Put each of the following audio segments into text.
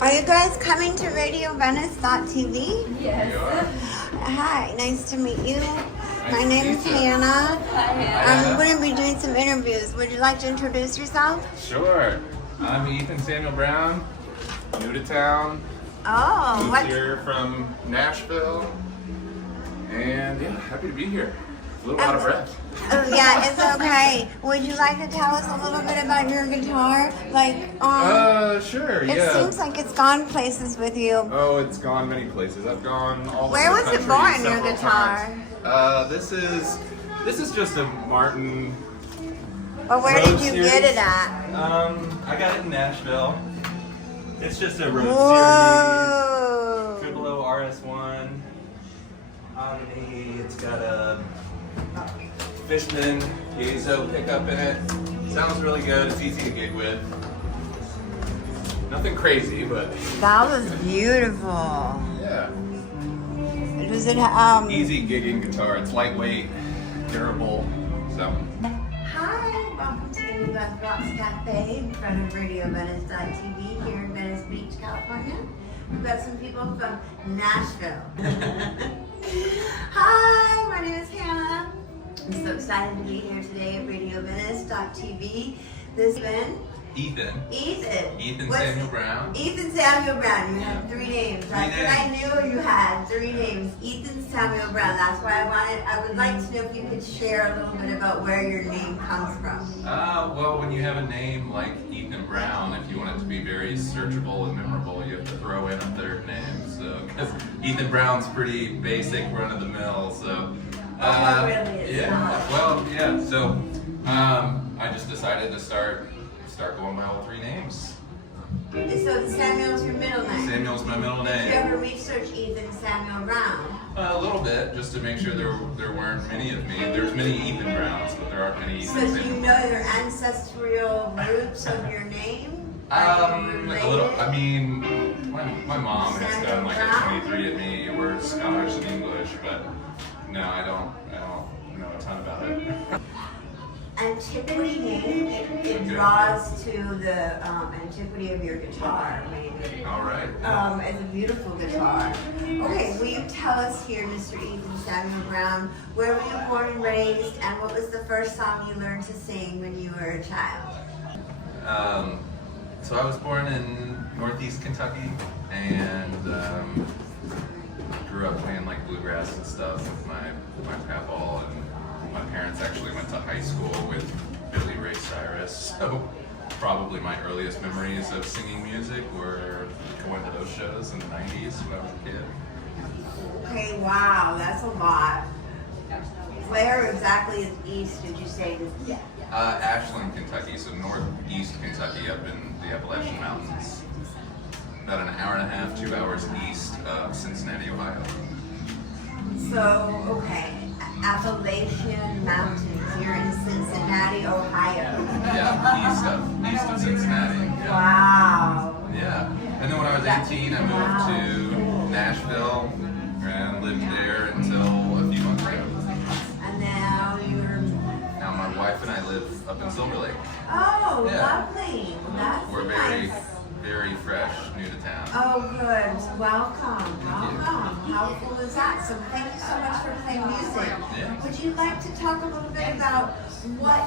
Are you guys coming to RadioVenice.tv? Yes. Hi, nice to meet you. My name is Hannah. I'm going to be doing some interviews. Would you like to introduce yourself? Sure. I'm Ethan Samuel Brown, new to town. Oh, Moved what? here from Nashville. And yeah, happy to be here. A little out of breath. Oh, yeah, it's okay. Would you like to tell us a little bit about your guitar? Sure, It yeah. seems like it's gone places with you. Oh, it's gone many places. I've gone all Where over was the it country born, your several guitar? times. This is just a Martin. Or where Rose did you series. get it at? I got it in Nashville. It's just a Rose Whoa. Series, Triple O RS1. It's got a Fishman piezo pickup in it. Sounds really good. It's easy to gig with. Nothing crazy, but That was beautiful. yeah. Does it Easy gigging guitar. It's lightweight, durable. So Hi, welcome to the Beth Rocks Cafe in front of RadioVenice.tv here in Venice Beach, California. We've got some people from Nashville. Hi, my name is Hannah. I'm so excited to be here today at RadioVenice.tv. This has been Ethan Ethan. Samuel Brown. Ethan Samuel Brown. You have three names. That's what I names. knew you had. Three names. Ethan Samuel Brown. That's why I would like to know if you could share a little bit about where your name comes from. Well, when you have a name like Ethan Brown, if you want it to be very searchable and memorable, you have to throw in a third name. So, because Ethan Brown's pretty basic, run of the mill. So, Really, it's yeah. not. Well, yeah. So, I just decided to start going by all three names. So Samuel's your middle name. Samuel's my middle Did you name. ever research Ethan Samuel Brown? A little bit, just to make sure there weren't many of me. There's many Ethan Browns, but there aren't many Ethan So do you Samuel know your ancestral roots of your name? Are you A related? little. I mean, my mom has done like a Brown? 23andMe. We're Scottish and English, but no, I don't know a ton about it. Antiquity name, it draws to the antiquity of your guitar, maybe. All right. It's a beautiful guitar. Okay, will you tell us here, Mr. Ethan Samuel Brown, where were you born and raised, and what was the first song you learned to sing when you were a child? So I was born in Northeast Kentucky and grew up playing like bluegrass and stuff with my papaw, and my parents actually went to high school with Billy Ray Cyrus. So probably my earliest memories of singing music were going to those shows in the 90s when I was a kid. Okay, wow, that's a lot. Where exactly is east, did you say? Ashland, Kentucky, so northeast Kentucky up in the Appalachian Mountains. About an hour and a half, 2 hours east of Cincinnati, Ohio. So, okay, Appalachian Mountains, you're in Cincinnati, Ohio. Yeah, east of Cincinnati. Yeah. Wow. Yeah. And then when I was 18, I moved to Nashville and lived there until a few months ago. And now you're... Now my wife and I live up in Silver Lake. Oh, Yeah. lovely. That's We're nice. very fresh, new to town. Oh, good. Welcome. How cool is that? So thank you so much for playing music. Yeah. Would you like to talk a little bit about what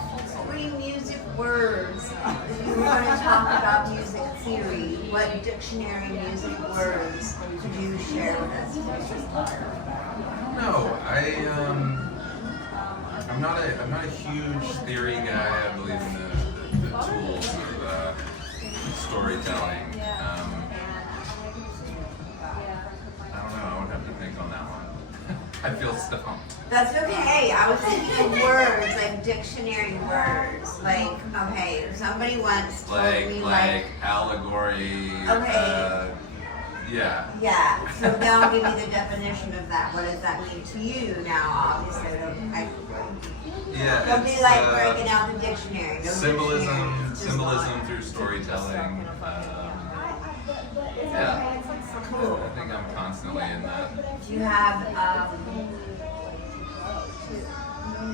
three music words, if you were going to talk about music theory, what dictionary music words could you share with us? No, I'm not a huge theory guy. I believe in the tools of storytelling. I don't know. I would have to think on that one. I feel stumped. That's okay. I was thinking of words, like dictionary words. Like, okay, somebody once told me Like allegory. Okay. Yeah. Yeah, so now give me the definition of that. What does that mean to you now? Obviously, Yeah. don't be it's, like breaking out the dictionary. No Symbolism dictionary, just through storytelling. Yeah. Cool. I think I'm constantly in that. Do you have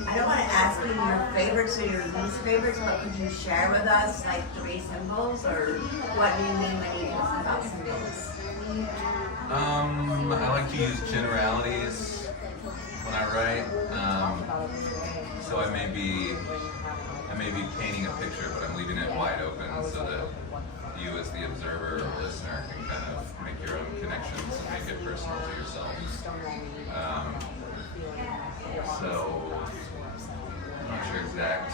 I don't want to ask you your favorites or your least favorites, but could you share with us like 3 symbols, or what do you mean when you talk about symbols? I like to use generalities when I write. So I may be painting a picture, but I'm leaving it wide open so that you as the observer or listener can kind of make your own connections and make it personal to yourself. So I'm not sure exact.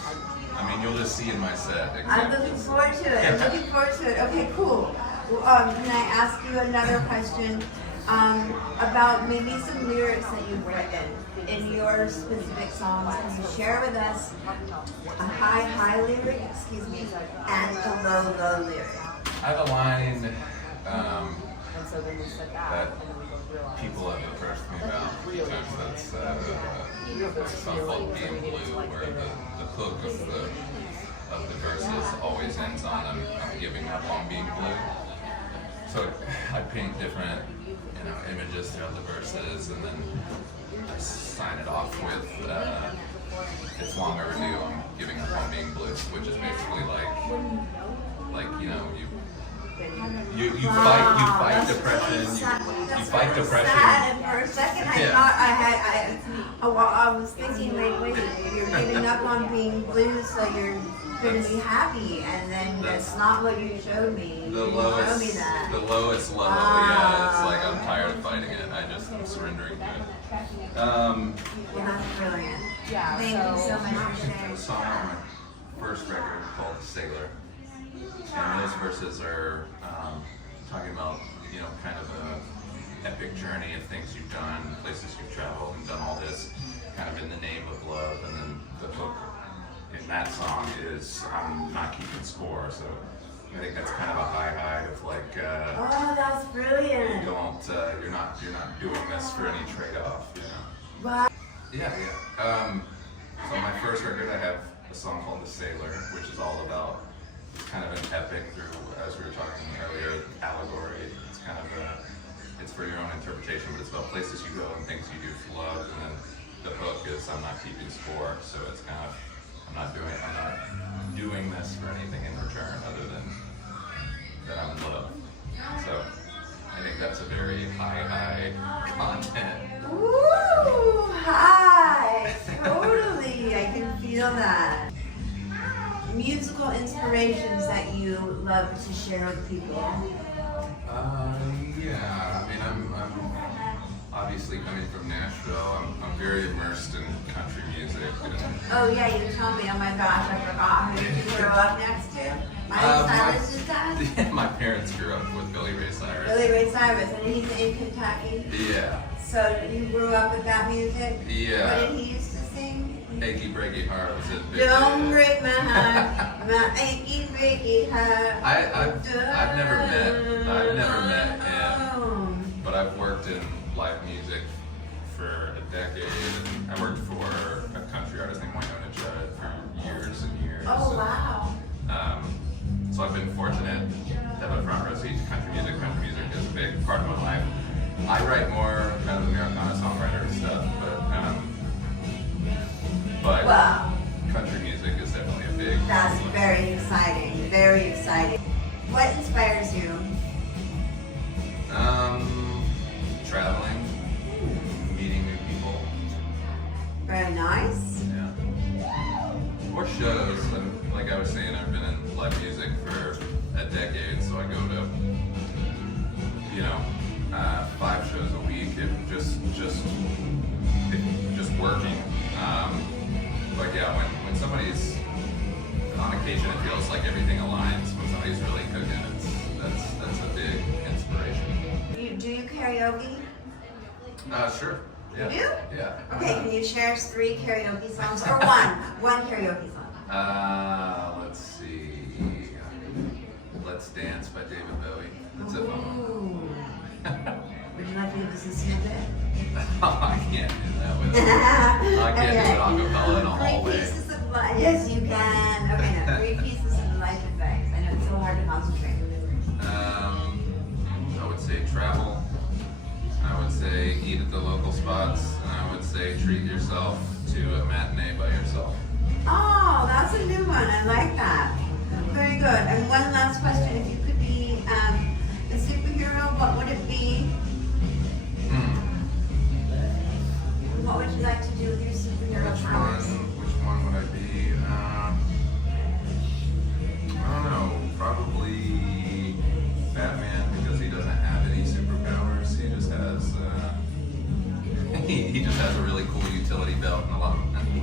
I mean, you'll just see in my set. I'm looking forward to it. Okay, cool. Can I ask you another question about maybe some lyrics that you've written in your specific songs? Can you share with us a high lyric, and a low lyric? I have a line that people have approached me about a few times. That's a song called Being Blue, where the hook of the verses always ends on I'm giving up on being blue. So I paint different images throughout the verses, and then I sign it off with it's long overdue, I'm giving up on being blue, which is basically like you fight depression. You fight depression. Sad. And for a second, I thought I was thinking, wait, you're giving up on being blue, so you're going to be happy, and then that's not what you showed me. The lowest low. Wow. Yeah, it's like I'm tired of fighting it. I'm surrendering to it. Well, that's brilliant. Thank you so much for sharing. A song on my first record called Sailor. And those verses are talking about, kind of a epic journey of things you've done, places you've traveled and done all this kind of in the name of love. And then the hook in that song is I'm not keeping score. So I think that's kind of a high of like, Oh, that's brilliant. you're not doing this for any trade-off, Wow. Yeah. So my first record, I have a song called The Sailor, which is all about kind of an epic through, as we were talking earlier, allegory. It's kind of it's for your own interpretation, but it's about places you go and things you do for love. And then the hook is I'm not keeping score, so it's kind of I'm not doing this for anything in return other than that I'm in love. So I think that's a very high content. Ooh, hi. Totally. I can feel that. Musical inspirations that you love to share with people. Yeah. I mean, I'm obviously coming from Nashville. I'm very immersed in country music. Oh yeah, you told me. Oh my gosh, I forgot. Who did you grow up next to? Cyrus's dad? Yeah, my parents grew up with Billy Ray Cyrus. Billy Ray Cyrus, and he's in Kentucky. Yeah. So you grew up with that music? Yeah. What did he used to sing? Achy Breaky Heart was his big Don't hit. break my heart, my achy breaky heart. I've never met him, but I've worked in live music for a decade. And I worked for a country artist named Winona Judd for years and years. Oh wow. So I've been fortunate to have a front row seat to country music. Country music is a big part of my life. I write more kind of Americana songwriter stuff, but Wow. country music is definitely a big. That's very exciting. Very exciting. What inspires you? Traveling, meeting new people. Very nice. Yeah. Or shows. Like I was saying, I've been in live music for a decade, so I go to 5 shows a week and just working. But yeah, when somebody's on occasion, it feels like everything aligns. When somebody's really cooking, that's a big inspiration. Do you karaoke? Sure. Yeah. You do? Yeah. Okay, can you share us 3 karaoke songs or one karaoke song? Let's see. Let's Dance by David Bowie. That's it. Ooh. Would you like to give us a snippet? I can't do that with I can't do it a cappella in a 3 hallway. pieces of life. Yes, you can. Okay, no, 3 pieces of life advice. I know it's so hard to concentrate. I would say travel. I would say eat at the local spots. And I would Wednesday, treat yourself to a matinee by yourself. Oh, that's a new one. I like that. Very good. And one last question. If you could be a superhero, what would it be? What would you like to do with your superhero powers? Which one would I be? I don't know. Probably Batman, because he doesn't have any superpowers. He just has he just has a really cool utility belt and a lot of money.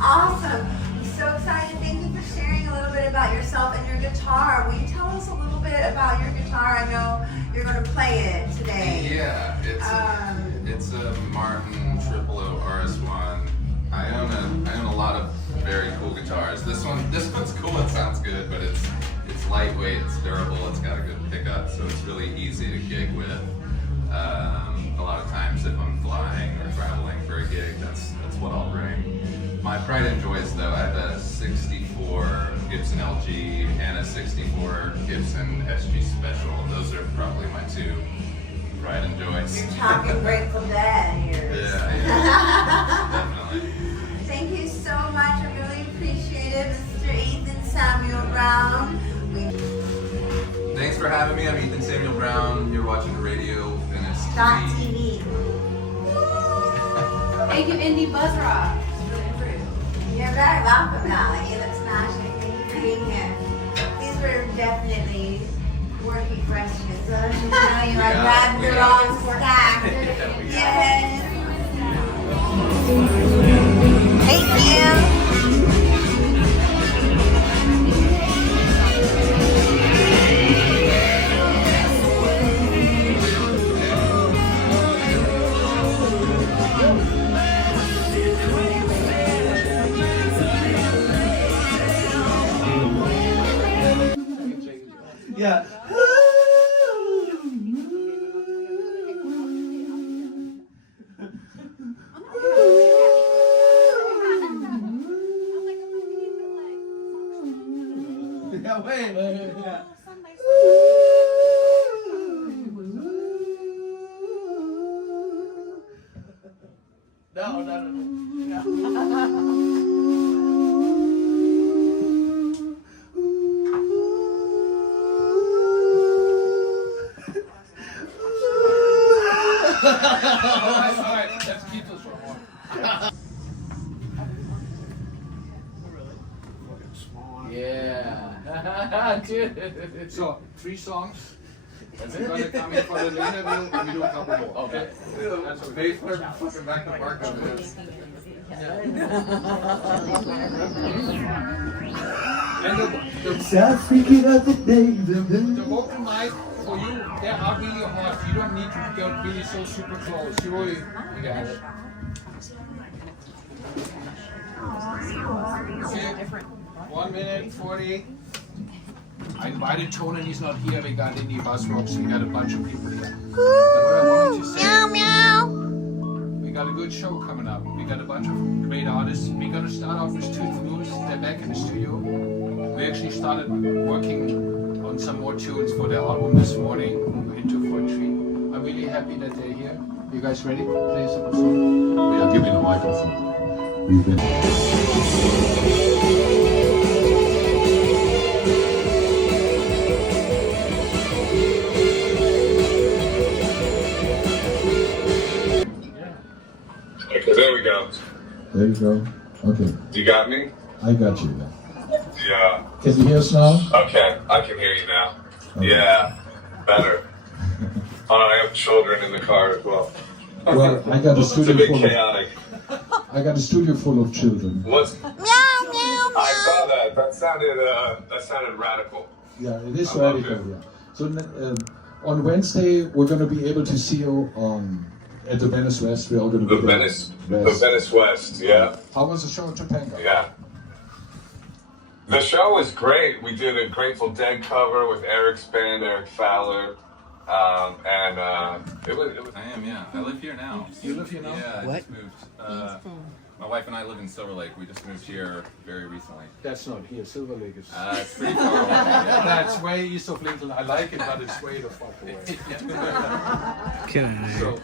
Awesome. I'm so excited. Thank you for sharing a little bit about yourself and your guitar. Will you tell us a little bit about your guitar? I know you're going to play it today. Yeah, it's a Martin 000 RS1. I own a lot of very cool guitars. This one's cool. It sounds good, but it's lightweight. It's durable. It's got a good pickup, so it's really easy to gig with. A lot of times, if I'm flying or traveling for a gig, that's what I'll bring. My pride and joys, though, I have a 64 Gibson LG and a 64 Gibson SG Special. Those are probably my two pride and joys. You're talking Grateful Dead here. Yeah, definitely. Thank you so much. I really appreciate it, Mr. Ethan Samuel Brown. Thanks for having me. I'm Ethan Samuel Brown. You're watching the Radio Venice TV. Thank you, Indy Buzzrock. You're very welcome, Allie. You look smashing. Thank you for being here. These were definitely working questions. So I should tell you, I grabbed the wrong stack. Yes. Thank you. Yeah. Yeah, wait. Yeah. No. All right, let's keep this one. Yeah. Dude. So, 3 songs. And then gonna come in for the interview and we do a couple more. Okay. That's okay. Fucking back to Mark on this. And the vocal mic for you, they are really hot. You don't need to get really so super close. You got it. Okay. 1 minute 40. I invited Tony and he's not here. We got Indie Buzzrocks. We got a bunch of people here. But what I wanted to say, we got a good show coming up. We got a bunch of great artists. We're gonna start off with Tooth Loose. They're back in the studio. We actually started working on some more tunes for the album this morning into Poetry. I'm really happy that they're here. You guys ready? Play a simple song. We are giving a microphone. We've been... Okay, there we go. There you go. Okay. You got me? I got you now. Yeah. Can you hear us now? Okay, I can hear you now. Okay. Yeah, better. Oh, I have children in the car as well. Well, I got a It's a studio bit full chaotic. I got a studio full of children. What's... I saw that. That sounded radical. Yeah, it is I love radical. it. Yeah. So on Wednesday we're going to be able to see you at the Venice West. We're all going to The be there. Venice West, yeah. How was the show in Topanga? Yeah. The show was great. We did a Grateful Dead cover with Eric's band, Eric Fowler. It was. I am, yeah. I live here now. You live here now? Yeah, I just moved My wife and I live in Silver Lake. We just moved here very recently. That's not here. Silver Lake is. It's pretty far away. Yeah. That's way east of Lincoln. I like it, but it's way the fuck away. So,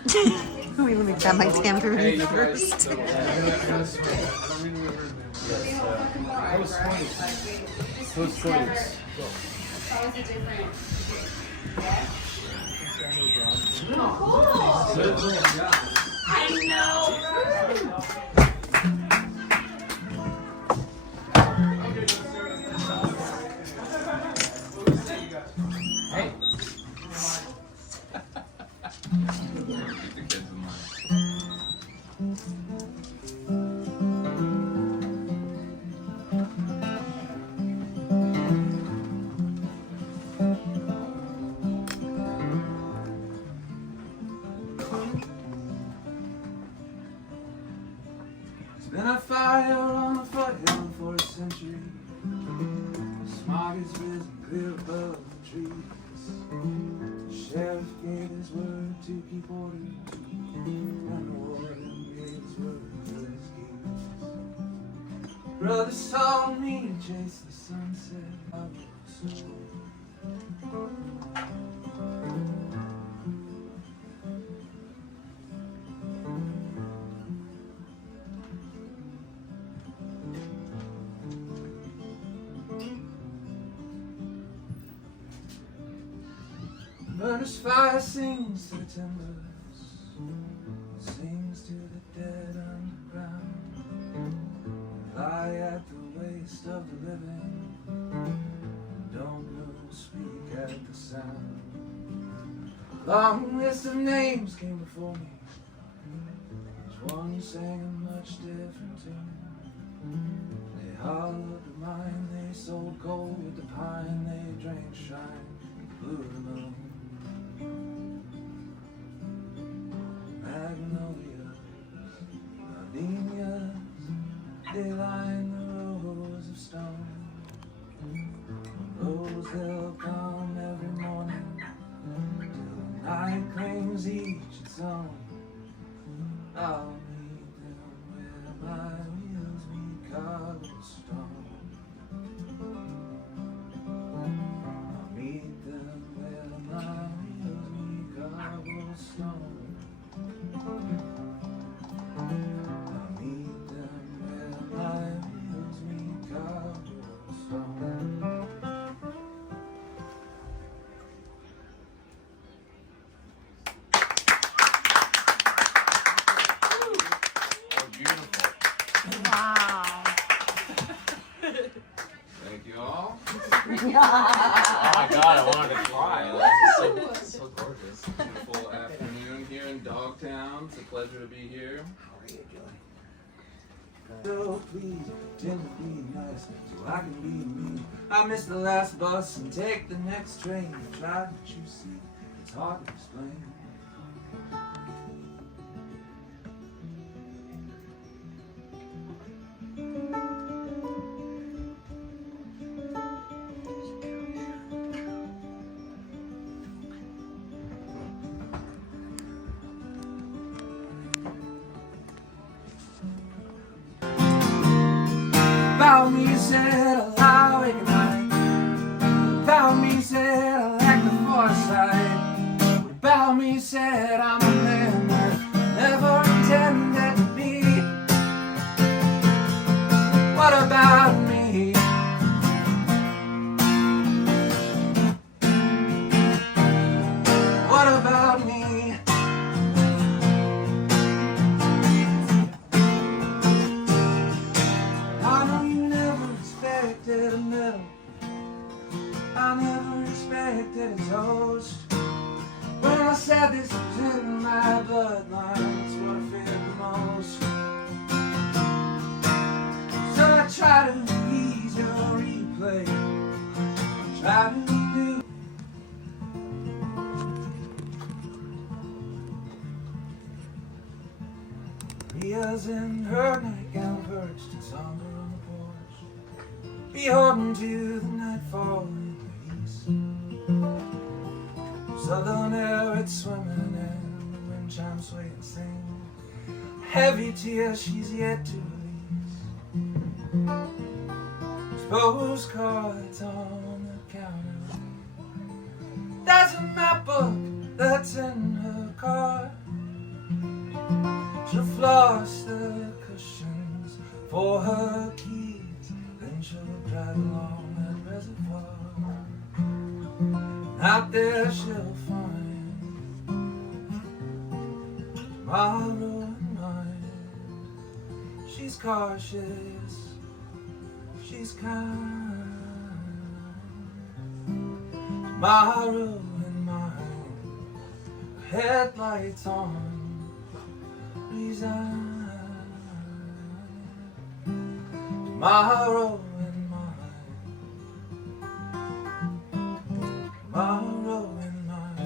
Wait, let me grab my hey, tambourine you first. guys. I gotta swear. I don't really remember. Those 20s. Those 20s. How is it different? I know. Hey. Keep the kids in line. There's been a fire on the foothill for a century. Smog is risen clear above the trees. The sheriff gave his word to keep order, and the warden gave his word to his keys. Brothers told me to chase the sunset. I was so. Murder's fire sings to the timbers, sings to the dead underground. Lie at the waste of the living, don't know, speak at the sound. Long list of names came before me, each one sang a much different tune. They hollowed the mine, they sold gold with the pine, they drank shine, blew the moon. Magnolias, gardenias, they line the rows of stone. Those they'll come every morning till the night claims each its own. I'll meet them where my wheels meet cobblestone. I'll meet them where my wheels meet cobblestone. I'll meet them where my wheels meet cobblestone. Oh, beautiful. Wow. Thank you all. Oh my god, I wanted to cry. This is so gorgeous. Beautiful afternoon here in Dogtown. It's a pleasure to be here. How are you doing? So please pretend to be nice so I can be me. I miss the last bus and take the next train. Try what you see, it's hard to explain. About me said I lie awake at night. About me said I lack the foresight. About me said I'm a man that never intended to be. What about me? What about me? I know you never expected a medal. I never expected a toast. When I said this was in my bloodline, it's what I feared the most. So I try to ease your replay. Try to do. Ria's in her nightgown perched in somber on the porch, beholden to the nightfall in the east. Southern air, it's swimming and the wind chimes sway and sing. heavy tears she's yet to release. Postcards on the counter. There's a map book that's in her car. She'll floss the cushions for her keys, then she'll drive along that reservoir. Out there she'll find tomorrow in mind. She's cautious, she's kind. Tomorrow in mind, headlights on, resign. Tomorrow in mind, tomorrow in mind.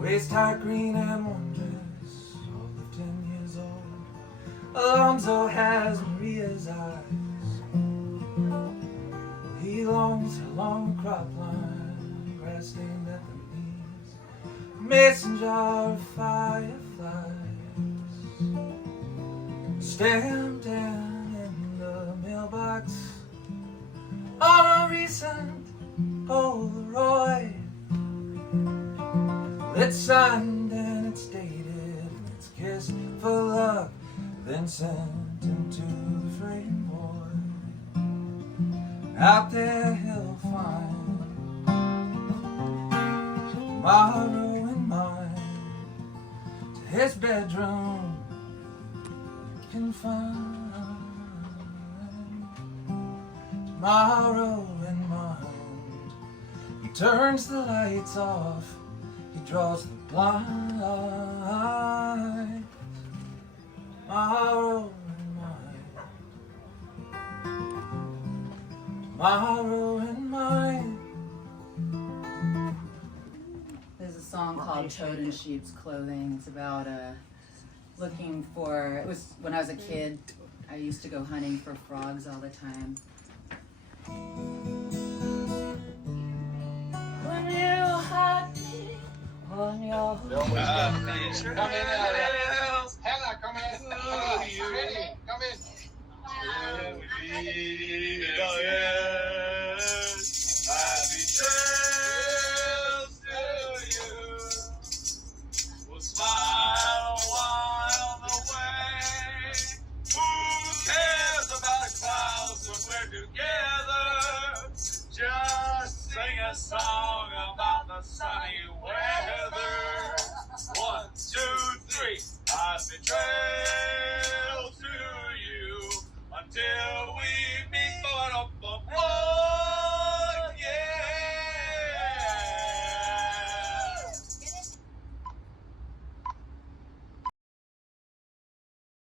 Waist-high green and one dress, all of 10 years old. Alonzo has Maria's eyes. He longs along the crop line, grass stained at the knees, mason jar of fireflies, stamped in the mailbox on a recent Polaroid. It's signed and it's dated and it's kissed for love, then sent into the frame void. Out there he'll find tomorrow in mind. To his bedroom confined. Tomorrow in mind. He turns the lights off, draws the blind. Tomorrow in mind. Tomorrow in mind. There's a song called Toad in Sheep's Clothing. It's about looking for, it was when I was a kid, I used to go hunting for frogs all the time. When you had me on your Come in, Hannah, come in. Come in.